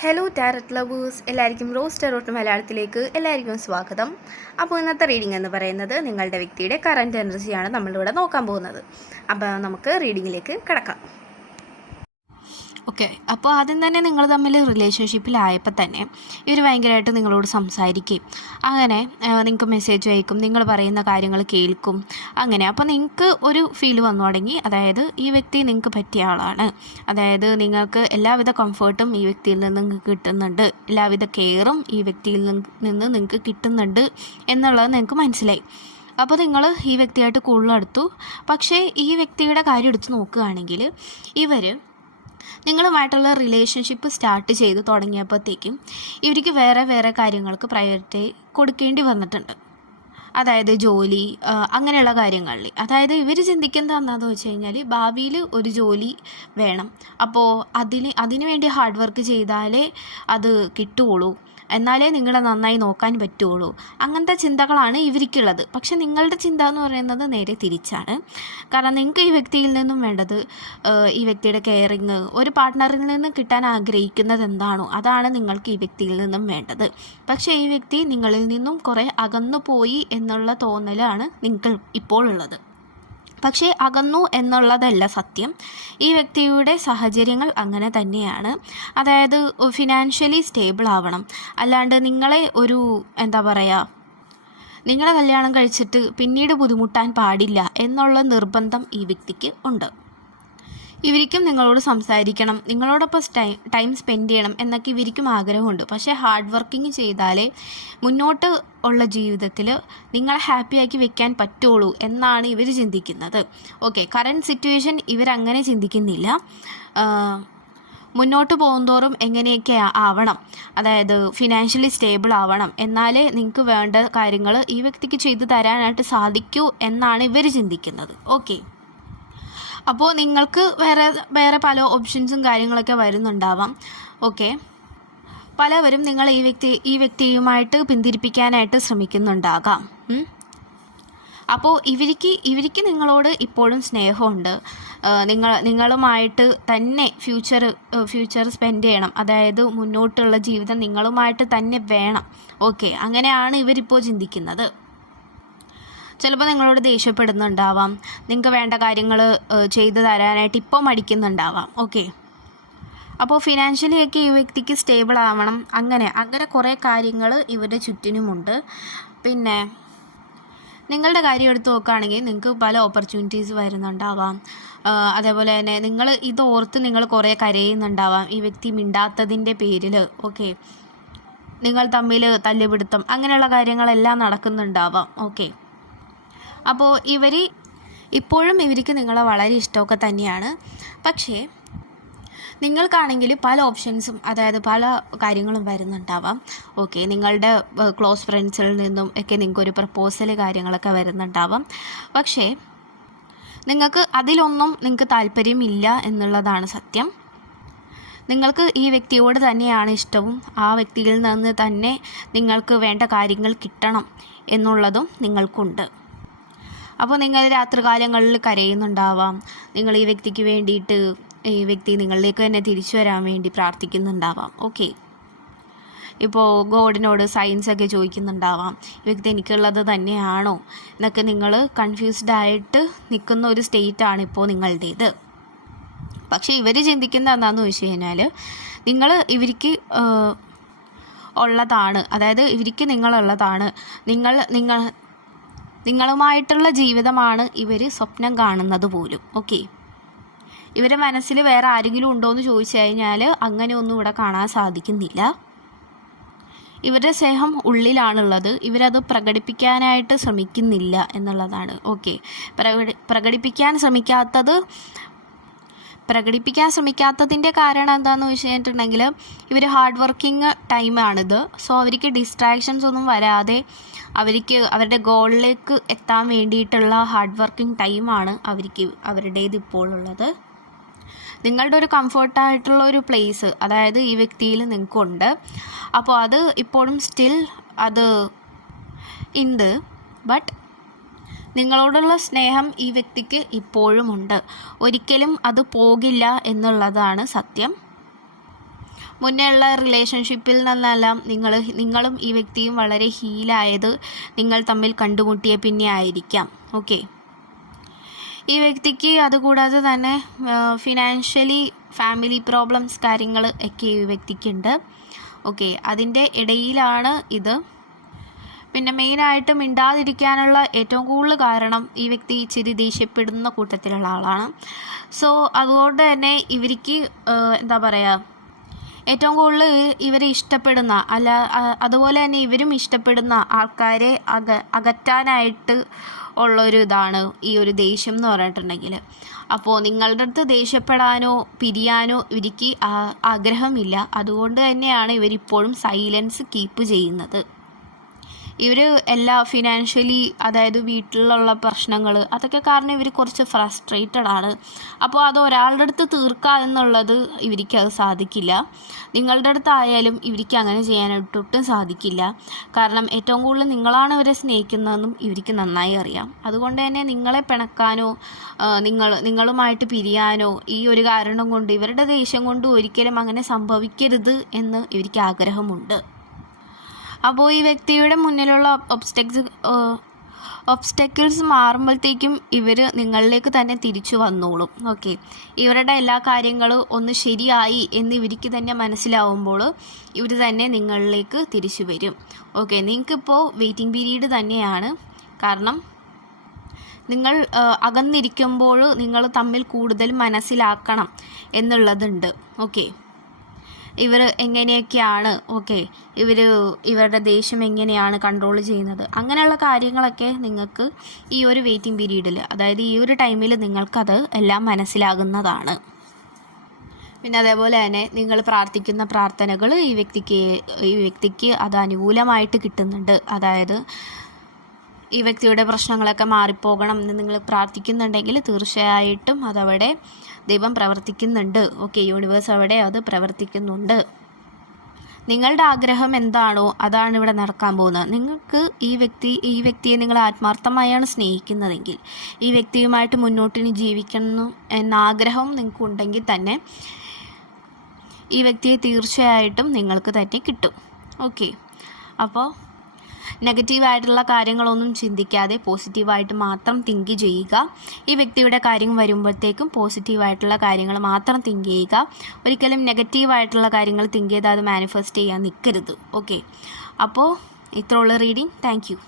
Hello tarot lovers, എല്ലാവർക്കും rose tarot മലയാളത്തിലേക്ക് എല്ലാവർക്കും സ്വാഗതം. അപ്പോൾ ഇന്നത്തെ റീഡിംഗ് എന്ന് പറയുന്നത് നിങ്ങളുടെ വ്യക്തിയുടെ കറൻറ്റ് എനർജിയാണ് നമ്മളിവിടെ നോക്കാൻ പോകുന്നത്. അപ്പോൾ നമുക്ക് റീഡിങ്ങിലേക്ക് കിടക്കാം. ഓക്കെ, അപ്പോൾ ആദ്യം തന്നെ നിങ്ങൾ തമ്മിൽ റിലേഷൻഷിപ്പിലായപ്പോൾ തന്നെ ഇവർ ഭയങ്കരമായിട്ട് നിങ്ങളോട് സംസാരിക്കും, അങ്ങനെ നിങ്ങൾക്ക് മെസ്സേജ് അയക്കും, നിങ്ങൾ പറയുന്ന കാര്യങ്ങൾ കേൾക്കും, അങ്ങനെ. അപ്പോൾ നിങ്ങൾക്ക് ഒരു ഫീൽ വന്നു തുടങ്ങി, അതായത് ഈ വ്യക്തി നിങ്ങൾക്ക് പറ്റിയ ആളാണ്, അതായത് നിങ്ങൾക്ക് എല്ലാവിധ കംഫർട്ടും ഈ വ്യക്തിയിൽ നിന്ന് നിങ്ങൾക്ക് കിട്ടുന്നുണ്ട്, എല്ലാവിധ കെയറും ഈ വ്യക്തിയിൽ നിന്ന് നിങ്ങൾക്ക് കിട്ടുന്നുണ്ട് എന്നുള്ളത് നിങ്ങൾക്ക് മനസ്സിലായി. അപ്പോൾ നിങ്ങൾ ഈ വ്യക്തിയായിട്ട് കൂടുതലെടുത്തു. പക്ഷേ ഈ വ്യക്തിയുടെ കാര്യം എടുത്ത് നോക്കുകയാണെങ്കിൽ ഇവർ നിങ്ങളുമായിട്ടുള്ള റിലേഷൻഷിപ്പ് സ്റ്റാർട്ട് ചെയ്ത് തുടങ്ങിയപ്പോഴത്തേക്കും ഇവർക്ക് വേറെ വേറെ കാര്യങ്ങൾക്ക് പ്രയോറിറ്റി കൊടുക്കേണ്ടി വന്നിട്ടുണ്ട്. അതായത് ജോലി, അങ്ങനെയുള്ള കാര്യങ്ങളിൽ. അതായത് ഇവർ ചിന്തിക്കുന്നത് എന്താണെന്ന് വെച്ച് കഴിഞ്ഞാൽ ഭാവിയിൽ ഒരു ജോലി വേണം, അപ്പോൾ അതിന് വേണ്ടി ഹാർഡ് വർക്ക് ചെയ്താലേ അത് കിട്ടുകയുള്ളൂ, എന്നാലേ നിങ്ങളെ നന്നായി നോക്കാൻ പറ്റുള്ളൂ. അങ്ങനത്തെ ചിന്തകളാണ് ഇവർക്കുള്ളത്. പക്ഷെ നിങ്ങളുടെ ചിന്ത എന്ന് പറയുന്നത് നേരെ തിരിച്ചാണ്. കാരണം നിങ്ങൾക്ക് ഈ വ്യക്തിയിൽ നിന്നും വേണ്ടത് ഈ വ്യക്തിയുടെ കെയറിങ്, ഒരു പാർട്ട്ണറിൽ നിന്ന് കിട്ടാൻ ആഗ്രഹിക്കുന്നത് എന്താണോ അതാണ് നിങ്ങൾക്ക് ഈ വ്യക്തിയിൽ നിന്നും വേണ്ടത്. പക്ഷേ ഈ വ്യക്തി നിങ്ങളിൽ നിന്നും കുറേ അകന്നു പോയി എന്നുള്ള തോന്നലാണ് നിങ്ങൾക്ക് ഇപ്പോൾ ഉള്ളത്. പക്ഷേ അകന്നു എന്നുള്ളതല്ല സത്യം. ഈ വ്യക്തിയുടെ സാഹചര്യങ്ങൾ അങ്ങനെ തന്നെയാണ്. അതായത് ഫിനാൻഷ്യലി സ്റ്റേബിൾ ആവണം, അല്ലാണ്ട് നിങ്ങളെ നിങ്ങളെ കല്യാണം കഴിച്ചിട്ട് പിന്നീട് ബുദ്ധിമുട്ടാൻ പാടില്ല എന്നുള്ള നിർബന്ധം ഈ വ്യക്തിക്ക് ഉണ്ട്. ഇവർക്കും നിങ്ങളോട് സംസാരിക്കണം, നിങ്ങളോടൊപ്പം ടൈം സ്പെൻഡ് ചെയ്യണം എന്നൊക്കെ ഇവർക്കും ആഗ്രഹമുണ്ട്. പക്ഷേ ഹാർഡ് വർക്കിംഗ് ചെയ്താലേ മുന്നോട്ട് ഉള്ള ജീവിതത്തിൽ നിങ്ങളെ ഹാപ്പിയാക്കി വെക്കാൻ പറ്റുള്ളൂ എന്നാണ് ഇവർ ചിന്തിക്കുന്നത്. ഓക്കെ, കറൻറ്റ് സിറ്റുവേഷൻ ഇവരങ്ങനെ ചിന്തിക്കുന്നില്ല. മുന്നോട്ട് പോകുന്തോറും എങ്ങനെയൊക്കെ ആവണം, അതായത് ഫിനാൻഷ്യലി സ്റ്റേബിൾ ആവണം, എന്നാലേ നിങ്ങൾക്ക് വേണ്ട കാര്യങ്ങൾ ഈ വ്യക്തിക്ക് ചെയ്തു തരാനായിട്ട് സാധിക്കൂ എന്നാണ് ഇവർ ചിന്തിക്കുന്നത്. ഓക്കെ, അപ്പോൾ നിങ്ങൾക്ക് വേറെ പല ഓപ്ഷൻസും കാര്യങ്ങളൊക്കെ വരുന്നുണ്ടാവാം. ഓക്കെ, പലവരും നിങ്ങൾ ഈ വ്യക്തിയുമായിട്ട് പിന്തിരിപ്പിക്കാനായിട്ട് ശ്രമിക്കുന്നുണ്ടാകാം. അപ്പോൾ ഇവർക്ക് നിങ്ങളോട് ഇപ്പോഴും സ്നേഹമുണ്ട്. നിങ്ങളുമായിട്ട് തന്നെ ഫ്യൂച്ചർ സ്പെൻഡ് ചെയ്യണം, അതായത് മുന്നോട്ടുള്ള ജീവിതം നിങ്ങളുമായിട്ട് തന്നെ വേണം. ഓക്കെ, അങ്ങനെയാണ് ഇവരിപ്പോൾ ചിന്തിക്കുന്നത്. ചിലപ്പോൾ നിങ്ങളോട് ദേഷ്യപ്പെടുന്നുണ്ടാവാം, നിങ്ങൾക്ക് വേണ്ട കാര്യങ്ങൾ ചെയ്തു തരാനായിട്ട് ഇപ്പോൾ മടിക്കുന്നുണ്ടാവാം. ഓക്കെ, അപ്പോൾ ഫിനാൻഷ്യലിയൊക്കെ ഈ വ്യക്തിക്ക് സ്റ്റേബിൾ ആവണം, അങ്ങനെ കുറേ കാര്യങ്ങൾ ഇവരുടെ ചുറ്റിനുമുണ്ട്. പിന്നെ നിങ്ങളുടെ കാര്യം എടുത്ത് നോക്കുകയാണെങ്കിൽ നിങ്ങൾക്ക് പല ഓപ്പർച്യൂണിറ്റീസ് വരുന്നുണ്ടാവാം. അതേപോലെ തന്നെ നിങ്ങൾ കുറേ കരയുന്നുണ്ടാവാം ഈ വ്യക്തി മിണ്ടാത്തതിൻ്റെ പേരിൽ. ഓക്കെ, നിങ്ങൾ തമ്മിൽ തല്ലുപിടുത്തം അങ്ങനെയുള്ള കാര്യങ്ങളെല്ലാം നടക്കുന്നുണ്ടാവാം. ഓക്കെ, അപ്പോൾ ഇപ്പോഴും ഇവർക്ക് നിങ്ങളെ വളരെ ഇഷ്ടമൊക്കെ തന്നെയാണ്. പക്ഷേ നിങ്ങൾക്കാണെങ്കിൽ പല ഓപ്ഷൻസും, അതായത് പല കാര്യങ്ങളും വരുന്നുണ്ടാവാം. ഓക്കെ, നിങ്ങളുടെ ക്ലോസ് ഫ്രണ്ട്സിൽ നിന്നും ഒക്കെ നിങ്ങൾക്കൊരു പ്രപ്പോസൽ കാര്യങ്ങളൊക്കെ വരുന്നുണ്ടാവാം. പക്ഷേ നിങ്ങൾക്ക് താല്പര്യമില്ല എന്നുള്ളതാണ് സത്യം. നിങ്ങൾക്ക് ഈ വ്യക്തിയോട് തന്നെയാണ് ഇഷ്ടവും, ആ വ്യക്തിയിൽ നിന്ന് തന്നെ നിങ്ങൾക്ക് വേണ്ട കാര്യങ്ങൾ കിട്ടണം എന്നുള്ളതും നിങ്ങൾക്കുണ്ട്. അപ്പോൾ നിങ്ങൾ രാത്രികാലങ്ങളിൽ കരയുന്നുണ്ടാവാം, നിങ്ങൾ ഈ വ്യക്തിക്ക് വേണ്ടിയിട്ട് ഈ വ്യക്തി നിങ്ങളിലേക്ക് തന്നെ തിരിച്ചു വരാൻ വേണ്ടി പ്രാർത്ഥിക്കുന്നുണ്ടാവാം. ഓക്കെ, ഇപ്പോൾ ഗോഡിനോട് സയൻസൊക്കെ ചോദിക്കുന്നുണ്ടാവാം, ഈ വ്യക്തി എനിക്കുള്ളത് തന്നെയാണോ എന്നൊക്കെ നിങ്ങൾ കൺഫ്യൂസ്ഡ് ആയിട്ട് നിൽക്കുന്ന ഒരു സ്റ്റേറ്റാണ് ഇപ്പോൾ നിങ്ങളുടേത്. പക്ഷേ ഇവർ ചിന്തിക്കുന്നത് എന്താണെന്ന് വെച്ച് കഴിഞ്ഞാൽ ഇവർക്ക് ഉള്ളതാണ്, അതായത് ഇവർക്ക് നിങ്ങളുള്ളതാണ്, നിങ്ങളുമായിട്ടുള്ള ജീവിതമാണ് ഇവർ സ്വപ്നം കാണുന്നത് പോലും. ഓക്കെ, ഇവരുടെ മനസ്സിൽ വേറെ ആരെങ്കിലും ഉണ്ടോ എന്ന് ചോദിച്ചു കഴിഞ്ഞാൽ അങ്ങനെയൊന്നും ഇവിടെ കാണാൻ സാധിക്കുന്നില്ല. ഇവരുടെ സ്നേഹം ഉള്ളിലാണുള്ളത്, ഇവരത് പ്രകടിപ്പിക്കാനായിട്ട് ശ്രമിക്കുന്നില്ല എന്നുള്ളതാണ്. ഓക്കെ, പ്രകടിപ്പിക്കാൻ ശ്രമിക്കാത്തതിൻ്റെ കാരണം എന്താണെന്ന് വെച്ച് കഴിഞ്ഞിട്ടുണ്ടെങ്കിൽ ഇവർ ഹാർഡ് വർക്കിംഗ് ടൈമാണിത്. സോ അവർക്ക് ഡിസ്ട്രാക്ഷൻസ് ഒന്നും വരാതെ അവരുടെ ഗോളിലേക്ക് എത്താൻ വേണ്ടിയിട്ടുള്ള ഹാർഡ് വർക്കിംഗ് ടൈമാണ് അവരുടേത് ഇപ്പോൾ ഉള്ളത്. നിങ്ങളുടെ ഒരു കംഫർട്ടായിട്ടുള്ള ഒരു പ്ലേസ്, അതായത് ഈ വ്യക്തിയിൽ നിങ്ങൾക്കുണ്ട്. അപ്പോൾ അത് ഇപ്പോഴും സ്റ്റിൽ അത് ഉണ്ട്. ബട്ട് നിങ്ങളോടുള്ള സ്നേഹം ഈ വ്യക്തിക്ക് ഇപ്പോഴും ഉണ്ട്, ഒരിക്കലും അത് പോകില്ല എന്നുള്ളതാണ് സത്യം. മുന്നേയുള്ള റിലേഷൻഷിപ്പിൽ നിന്നെല്ലാം നിങ്ങളും ഈ വ്യക്തിയും വളരെ ഹീലായത് നിങ്ങൾ തമ്മിൽ കണ്ടുമുട്ടിയ പിന്നെ ആയിരിക്കാം. ഓക്കെ, ഈ വ്യക്തിക്ക് അതുകൂടാതെ തന്നെ ഫിനാൻഷ്യലി ഫാമിലി പ്രോബ്ലംസ് കാര്യങ്ങൾ ഒക്കെ ഈ വ്യക്തിക്കുണ്ട്. ഓക്കെ, അതിൻ്റെ ഇടയിലാണ് ഇത്. പിന്നെ മെയിനായിട്ട് മിണ്ടാതിരിക്കാനുള്ള ഏറ്റവും കൂടുതൽ കാരണം ഈ വ്യക്തി ഇച്ചിരി ദേഷ്യപ്പെടുന്ന കൂട്ടത്തിലുള്ള ആളാണ്. സോ അതുകൊണ്ട് തന്നെ ഇവർക്ക് എന്താ പറയുക, ഏറ്റവും കൂടുതൽ ഇവരെ ഇഷ്ടപ്പെടുന്ന അതുപോലെ തന്നെ ഇവരും ഇഷ്ടപ്പെടുന്ന ആൾക്കാരെ അകറ്റാനായിട്ട് ഉള്ളൊരു ഇതാണ് ഈ ഒരു ദേഷ്യം എന്ന് പറഞ്ഞിട്ടുണ്ടെങ്കിൽ. അപ്പോൾ നിങ്ങളുടെ അടുത്ത് ദേഷ്യപ്പെടാനോ പിരിയാനോ ഇവർക്ക് ആഗ്രഹമില്ല. അതുകൊണ്ട് തന്നെയാണ് ഇവരിപ്പോഴും സൈലൻസ് കീപ്പ് ചെയ്യുന്നത്. ഇവർ എല്ലാ ഫിനാൻഷ്യലി, അതായത് വീട്ടിലുള്ള പ്രശ്നങ്ങൾ അതൊക്കെ കാരണം ഇവർ കുറച്ച് ഫ്രസ്ട്രേറ്റഡ് ആണ്. അപ്പോൾ അത് ഒരാളുടെ അടുത്ത് തീർക്കുക എന്നുള്ളത് ഇവർക്ക് അത് സാധിക്കില്ല. നിങ്ങളുടെ അടുത്തായാലും ഇവർക്ക് അങ്ങനെ ചെയ്യാനായിട്ടൊട്ടും സാധിക്കില്ല. കാരണം ഏറ്റവും കൂടുതൽ നിങ്ങളാണ് ഇവരെ സ്നേഹിക്കുന്നതെന്നും ഇവർക്ക് നന്നായി അറിയാം. അതുകൊണ്ട് തന്നെ നിങ്ങളെ പിണക്കാനോ നിങ്ങളുമായിട്ട് പിരിയാനോ ഈ ഒരു കാരണം കൊണ്ട്, ഇവരുടെ ദേഷ്യം കൊണ്ട് ഒരിക്കലും അങ്ങനെ സംഭവിക്കരുത് എന്ന് ഇവർക്ക് ആഗ്രഹമുണ്ട്. അപ്പോൾ ഈ വ്യക്തിയുടെ മുന്നിലുള്ള ഒബ്സ്റ്റക്കിൾസ് മാറുമ്പോഴത്തേക്കും ഇവർ നിങ്ങളിലേക്ക് തന്നെ തിരിച്ചു വന്നോളും. ഓക്കെ, ഇവരുടെ എല്ലാ കാര്യങ്ങളും ഒന്ന് ശരിയായി എന്ന് ഇവർക്ക് തന്നെ മനസ്സിലാവുമ്പോൾ ഇവർ തന്നെ നിങ്ങളിലേക്ക് തിരിച്ചു വരും. ഓക്കെ, നിങ്ങൾക്കിപ്പോൾ വെയിറ്റിംഗ് പീരീഡ് തന്നെയാണ്. കാരണം നിങ്ങൾ അകന്നിരിക്കുമ്പോൾ നിങ്ങൾ തമ്മിൽ കൂടുതൽ മനസ്സിലാക്കണം എന്നുള്ളതുണ്ട്. ഓക്കെ, ഇവർ എങ്ങനെയൊക്കെയാണ്, ഓക്കെ, ഇവരുടെ ദേഷ്യം എങ്ങനെയാണ് കൺട്രോൾ ചെയ്യുന്നത്, അങ്ങനെയുള്ള കാര്യങ്ങളൊക്കെ നിങ്ങൾക്ക് ഈ ഒരു വെയിറ്റിംഗ് പീരീഡിൽ, അതായത് ഈ ഒരു ടൈമിൽ നിങ്ങൾക്കത് എല്ലാം മനസ്സിലാകുന്നതാണ്. പിന്നെ അതേപോലെ തന്നെ നിങ്ങൾ പ്രാർത്ഥിക്കുന്ന പ്രാർത്ഥനകൾ ഈ വ്യക്തിക്ക് അത് അനുകൂലമായിട്ട് കിട്ടുന്നുണ്ട്. അതായത് ഈ വ്യക്തിയുടെ പ്രശ്നങ്ങളൊക്കെ മാറിപ്പോകണം എന്ന് നിങ്ങൾ പ്രാർത്ഥിക്കുന്നുണ്ടെങ്കിൽ തീർച്ചയായിട്ടും അതവിടെ ദൈവം പ്രവർത്തിക്കുന്നുണ്ട്. ഓക്കെ, യൂണിവേഴ്സ് അവിടെ അത് പ്രവർത്തിക്കുന്നുണ്ട്. നിങ്ങളുടെ ആഗ്രഹം എന്താണോ അതാണ് ഇവിടെ നടക്കാൻ പോകുന്നത്. നിങ്ങൾക്ക് ഈ വ്യക്തിയെ നിങ്ങൾ ആത്മാർത്ഥമായാണ് സ്നേഹിക്കുന്നതെങ്കിൽ, ഈ വ്യക്തിയുമായിട്ട് മുന്നോട്ടിന് ജീവിക്കണം എന്ന ആഗ്രഹം നിങ്ങൾക്ക് ഉണ്ടെങ്കിൽ തന്നെ ഈ വ്യക്തിയെ തീർച്ചയായിട്ടും നിങ്ങൾക്ക് തന്നെ കിട്ടും. ഓക്കെ, അപ്പോൾ നെഗറ്റീവായിട്ടുള്ള കാര്യങ്ങളൊന്നും ചിന്തിക്കാതെ പോസിറ്റീവായിട്ട് മാത്രം തിങ്ക് ചെയ്യുക. ഈ വ്യക്തിയുടെ കാര്യം വരുമ്പോഴത്തേക്കും പോസിറ്റീവായിട്ടുള്ള കാര്യങ്ങൾ മാത്രം തിങ്ക് ചെയ്യുക. ഒരിക്കലും നെഗറ്റീവായിട്ടുള്ള കാര്യങ്ങൾ തിങ്ക് ചെയ്ത് അത് മാനിഫെസ്റ്റ് ചെയ്യാൻ നിൽക്കരുത്. ഓക്കെ, അപ്പോൾ ഇത്രയുള്ള റീഡിങ്. Thank you.